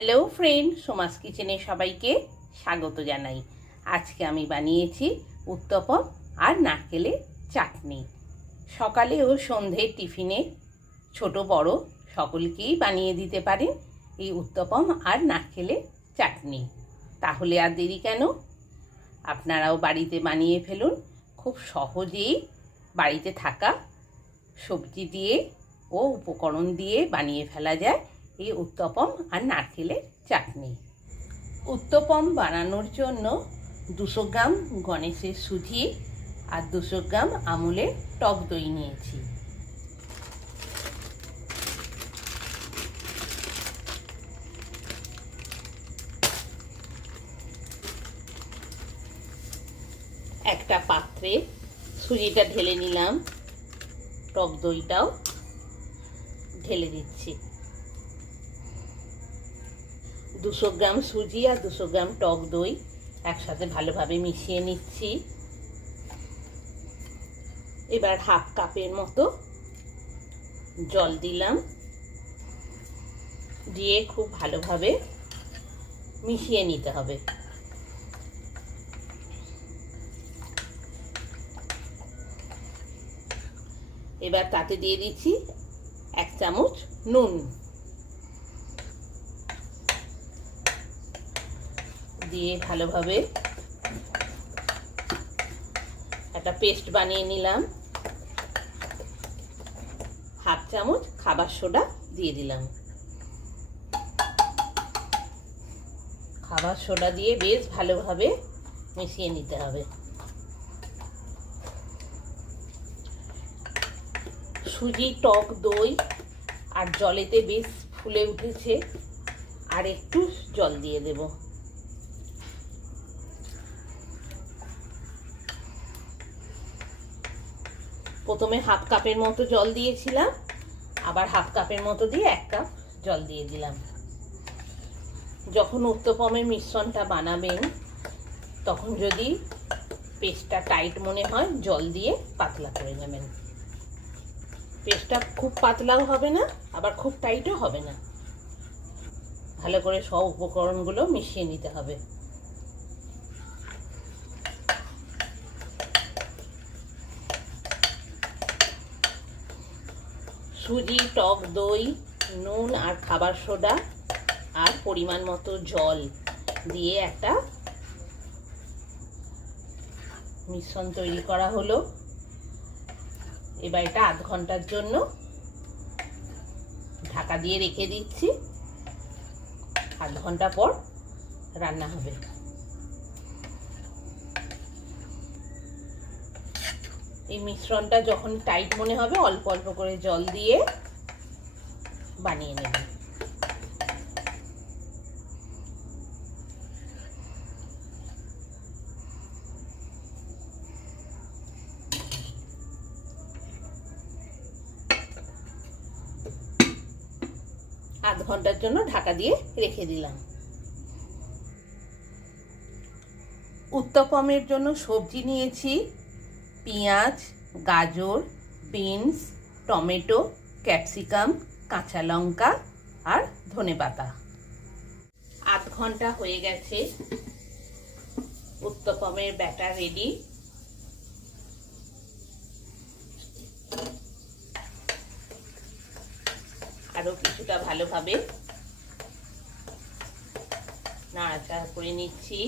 Hello friend, Soma's কিচেনে সবাইকে স্বাগত জানাই। আজকে আমি বানিয়েছি উত্তপম আর নারকেলের চাটনি। সকালে ও সন্ধে টিফিনে ছোট বড় সকলকেই বানিয়ে দিতে পারেন এই উত্তপম আর নারকেলের চাটনি। তাহলে আর দেরি কেন, আপনারাও বাড়িতে বানিয়ে ফেলুন। খুব সহজেই বাড়িতে থাকা সবজি দিয়ে ও উপকরণ দিয়ে বানিয়ে ফেলা যায় এই উত্তপম আর নারকেলের চাটনি। উত্তপম বানানোর জন্য 200 গ্রাম গণেশের সুজি আর 200 গ্রাম আমুলের টক দই নিয়েছি। একটা পাত্রে সুজিটা ঢেলে নিলাম, টক দইটাও ঢেলে দিচ্ছি। 200 গ্রাম সুজি আর 200 গ্রাম টক দই একসাথে ভালোভাবে মিশিয়ে নিচ্ছি। এবার হাফ কাপের মতো জল দিলাম, দিয়ে খুব ভালোভাবে মিশিয়ে নিতে হবে। এবার তাতে দিয়ে দিচ্ছি 1 চামচ নুন, দিয়ে ভালোভাবে একটা পেস্ট বানিয়ে নিলাম। হাফ চামচ খাবার সোডা দিয়ে দিলাম। খাবার সোডা দিয়ে বেশ ভালোভাবে মিশিয়ে নিতে হবে। সুজি, টক দই আর জলেতে বেশ ফুলে উঠেছে, আর একটু জল দিয়ে দেব। প্রথমে হাফ কাপের মতো জল দিয়েছিলাম, আবার হাফ কাপের মতো দিয়ে 1 কাপ জল দিয়ে দিলাম। যখন উত্তপমের মিশ্রণটা বানাবেন তখন যদি পেস্টটা টাইট মনে হয় জল দিয়ে পাতলা করে নেবেন। পেস্টটা খুব পাতলাও হবে না, আবার খুব টাইটও হবে না। ভালো করে সব উপকরণগুলো মিশিয়ে নিতে হবে। সুজি, টক দই, নুন আর খাবার সোডা আর পরিমাণ মতো জল দিয়ে একটা মিশ্রণ তৈরি করা হলো। এবার এটা আধ ঘন্টার জন্য ঢাকা দিয়ে রেখে দিচ্ছি। আধ ঘন্টা পর রান্না হবে। এই মিশ্রণটা যখন টাইট মনে হবে অল্প অল্প করে জল দিয়ে বানিয়ে নেবেন। আধ ঘন্টার জন্য ঢাকা দিয়ে রেখে দিলাম। উত্তপমের জন্য সবজি নিয়েছি পেঁয়াজ, গাজর, বিনস, টমেটো, ক্যাপসিকাম, কাঁচা লঙ্কা আর ধনেপাতা। আধ ঘন্টা হয়ে গেছে, উত্তপমের ব্যাটার রেডি। আরো কিছুটা ভালোভাবে নাড়াচাড়া করে নিচ্ছি।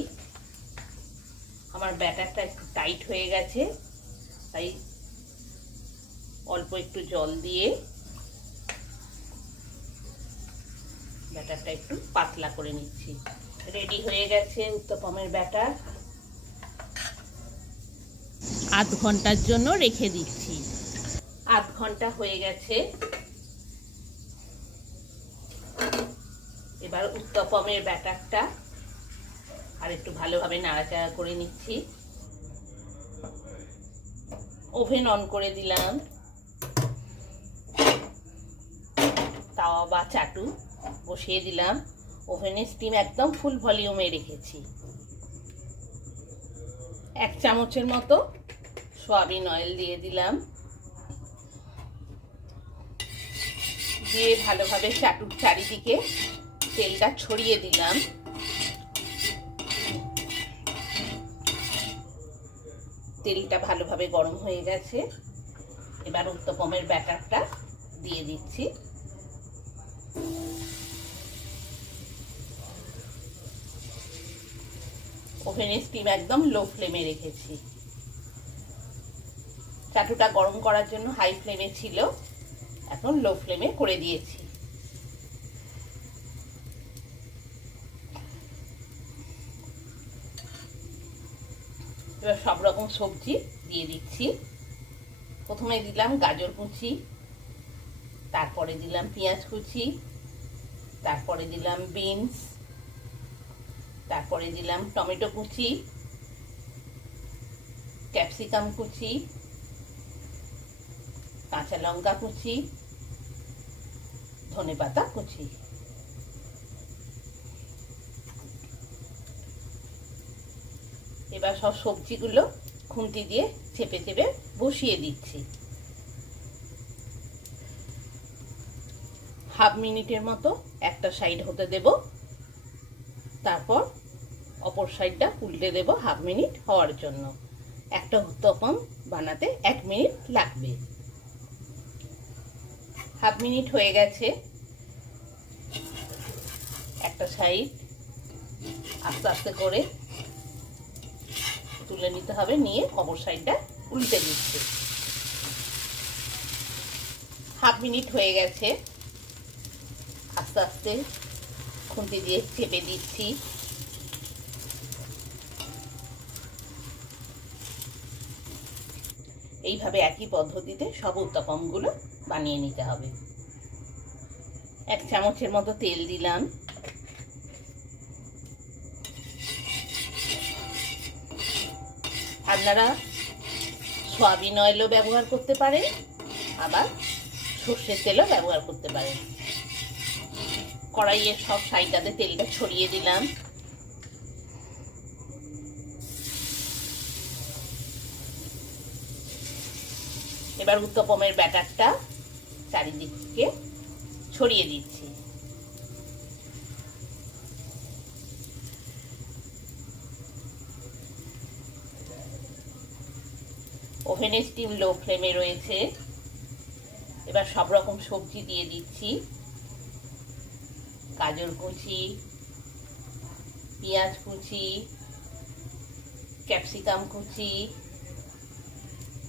আমার ব্যাটারটা একটু টাইট হয়ে গেছে, তাই অল্প একটু জল দিয়ে ব্যাটারটা একটু পাতলা করে নিচ্ছি। রেডি হয়ে গেছে উত্তপমের ব্যাটার। আধ ঘন্টার জন্য রেখে দিচ্ছি। আধ ঘন্টা হয়ে গেছে। এবার উত্তপমের ব্যাটারটা আর একটু ভালোভাবে নাড়াচাড়া করে নিচ্ছি। ওভেন অন করে দিলাম। তাওয়া বা চাটু বসিয়ে দিলাম। ওভেনের স্টিম একদম ফুল ভলিউমে রেখেছি। 1 চামচের মতো সয়াবিন অয়েল দিয়ে দিলাম, দিয়ে ভালোভাবে চাটুর চারিদিকে তেলটা ছড়িয়ে দিলাম। তেলটা ভালোভাবে গরম হয়ে গেছে। এবার উত্তপমের ব্যাটারটা দিয়ে দিচ্ছি। ওভেনের স্টিম একদম লো ফ্লেমে রেখেছি। চাটুটা গরম করার জন্য হাই ফ্লেমে ছিল, এখন লো ফ্লেমে করে দিয়েছি। এবার সব রকম সবজি দিয়ে দিচ্ছি। প্রথমে দিলাম গাজর কুচি, তারপরে দিলাম পেঁয়াজ কুচি, তারপরে দিলাম বিনস, তারপরে দিলাম টমেটো কুচি, ক্যাপসিকাম কুচি, কাঁচা লঙ্কা কুচি, ধনেপাতা কুচি। এবার সব সবজিগুলো খুন্তি দিয়ে চেপে চেপে বসিয়ে দিচ্ছি। হাফ মিনিটের মতো একটা সাইড হতে দেব, তারপর অপর সাইডটা উল্টে দেব হাফ মিনিট হওয়ার জন্য। একটা উত্তপম বানাতে 1 মিনিট লাগবে। হাফ মিনিট হয়ে গেছে। একটা সাইড আস্তে আস্তে করে তুলে নিতে হবে, নিয়ে অপর সাইডটা উল্টে দিচ্ছি। হাফ মিনিট হয়ে গেছে। আস্তে আস্তে খুন্তি দিয়ে চেপে দিচ্ছি। এইভাবে একই পদ্ধতিতে সব উত্তপমগুলো বানিয়ে নিতে হবে। 1 চামচের মতো তেল দিলাম। আপনারা সয়াবিন অয়েলও ব্যবহার করতে পারেন, আবার সর্ষের তেলও ব্যবহার করতে পারেন। কড়াইয়ের সব সাইডটাতে তেলটা ছড়িয়ে দিলাম। এবার উত্তপমের ব্যাটারটা চারিদিকে ছড়িয়ে দিচ্ছি। ওভেনের স্টিম লো ফ্লেমে রয়েছে। এবার সব রকম সবজি দিয়ে দিচ্ছি। গাজর কুচি, পেঁয়াজ কুচি, ক্যাপসিকাম কুচি,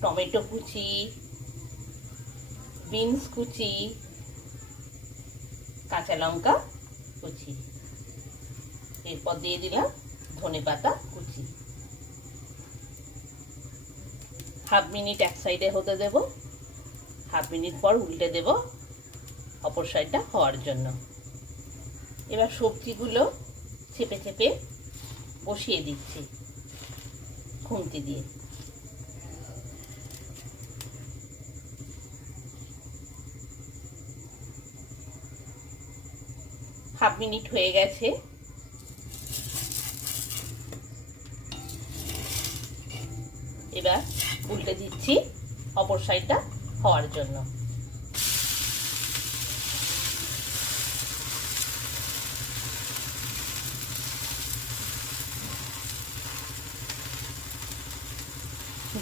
টমেটো কুচি, বিনস কুচি, কাঁচা লঙ্কা কুচি। এরপর দিয়ে দিলাম ধনেপাতা কুচি। হাফ মিনিট এক সাইডে হতে দেব, হাফ মিনিট পর উল্টে দেব অপর সাইডটা হওয়ার জন্য। এবার সবজিগুলো চেপে চেপে বসিয়ে দিচ্ছি খুন্তি দিয়ে। হাফ মিনিট হয়ে গেছে। এবার উল্টে দিচ্ছি অপর সাইডটা হওয়ার জন্য।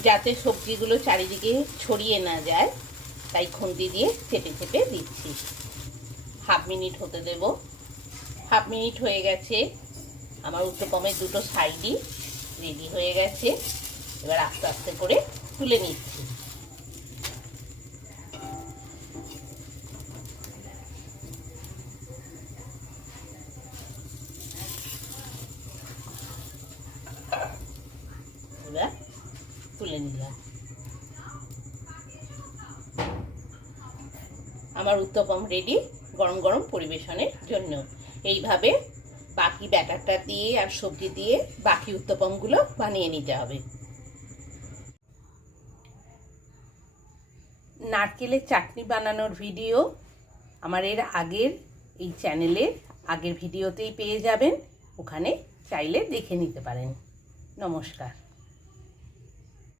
যাতে সবজিগুলো চারিদিকে ছড়িয়ে না যায়, তাই খুন্তি দিয়ে চেপে চেপে দিচ্ছি। হাফ মিনিট হতে দেব। হাফ মিনিট হয়ে গেছে। আমার উত্তপমের দুটো সাইডই রেডি হয়ে গেছে। এবার আস্তে আস্তে করে তুলে নিচ্ছি। এবার তুলে নিলাম। আমার উত্তপম রেডি গরম গরম পরিবেশনের জন্য। এইভাবে বাকি ব্যাটারটা দিয়ে আর সবজি দিয়ে বাকি উত্তপমগুলো বানিয়ে নিতে হবে। নারকেলের চাটনি বানানোর ভিডিও আমার এর আগের এই চ্যানেলের আগের ভিডিওতেই পেয়ে যাবেন, ওখানে চাইলে দেখে নিতে পারেন। নমস্কার।